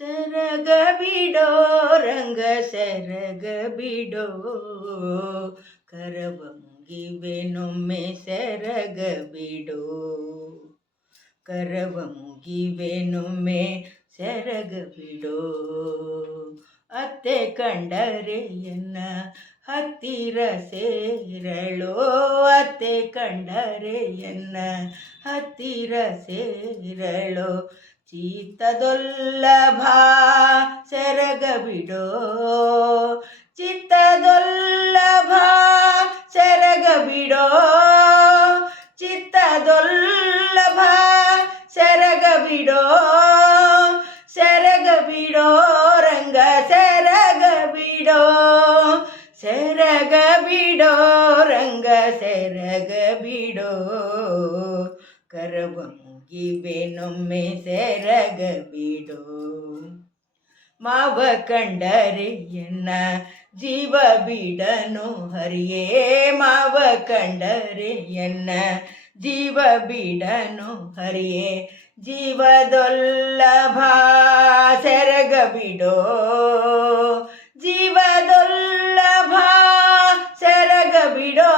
ಸೆರಗ ಬಿಡೋ ರಂಗ ಸೆರಗ ಬಿಡೋ ಕರವ ಮುಗಿವೆನೊಮ್ಮೆ ಸೆರಗ ಬಿಡೋ ಕರವ ಮುಗಿವೆನೊಮ್ಮೆ ಸೆರಗ ಬಿಡೋ ಅತ್ತೆ ಕಂಡರೆ ಎನ್ನ ಹತ್ತಿರ ಸೇರಳೋ ಅತ್ತೆ ಕಂಡರೆ ಎನ್ನ ಹತ್ತಿರ ಸೇರಳೋ ಚಿತ್ತದೊಲ್ಲಭ ಸೆರಗ ಬಿಡೋ ಚಿತ್ತದೊಲ್ಲಭ ಸೆರಗ ಬಿಡೋ ಚಿತ್ತದೊಲ್ಲಭ ಸೆರಗ ಬಿಡೋ ಸೆರಗ ಬಿಡೋ ರಂಗ ಸೆರಗ ಬಿಡೋ ಸೆರಗ ಬಿಡೋ ರಂಗ ಸೆರಗ ಬಿಡೋ ಕರವ ಮುಗಿವೆನೊಮ್ಮೆ ಸೆರಗ ಬಿಡೋ ಮಾವ ಕಂಡರೆ ಎನ್ನ ಜೀವ ಬಿಡನು ಹರಿಯೇ ಮಾವ ಕಂಡರೆ ಎನ್ನ ಜೀವ ಬಿಡನು ಹರಿಯೇ ಜೀವದೊಲ್ಲಭ ಸೆರಗ ಬಿಡೋ ಜೀವದೊಲ್ಲಭ ಸೆರಗ ಬಿಡೋ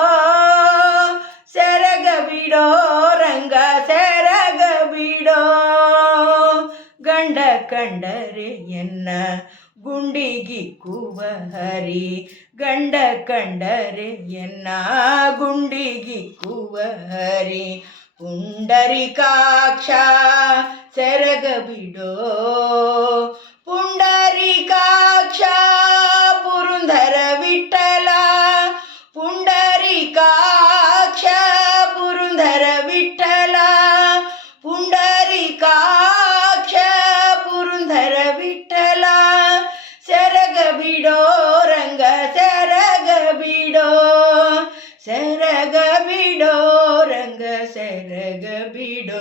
ಸೆರಗ ಬಿಡೋ ರಂಗ ಸೆರಗ ಬಿಡೋ ಗಂಡ ಕಂಡರೆ ಎನ್ನ ಗುಂಡಿಗಿಕ್ಕುವ ಹರಿ ಗಂಡ ಕಂಡರೆ ಎನ್ನ ಗುಂಡಿಗಿಕ್ಕುವ ಹರಿ ಪುಂಡರಿಕಾಕ್ಷ ಸೆರಗ ಬಿಡೋ ಪುಂಡರಿಕಾಕ್ಷ ಪುರಂದರ ವಿಠಲ ಪುಂಡರಿಕಾಕ್ಷ ಪುರಂದರ ವಿಠಲ ಪುಂಡರಿಕಾಕ್ಷ ಪುರಂದರ ವಿಠಲ ಸೆರಗ ಬಿಡೋ ರಂಗ ಸೆರಗ ಬಿಡೋ ಸೆರಗ ಬಿಡೋ ರಂಗ ಸೆರಗ ಬಿಡೋ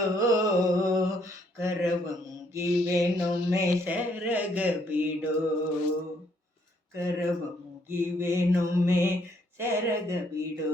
ಕರವ ಮುಗಿವೆನೊಮ್ಮೆ ಸೆರಗ ಬಿಡೋ ಕರವ ಮುಗಿವೆನೊಮ್ಮೆ ಸೆರಗ ಬಿಡೋ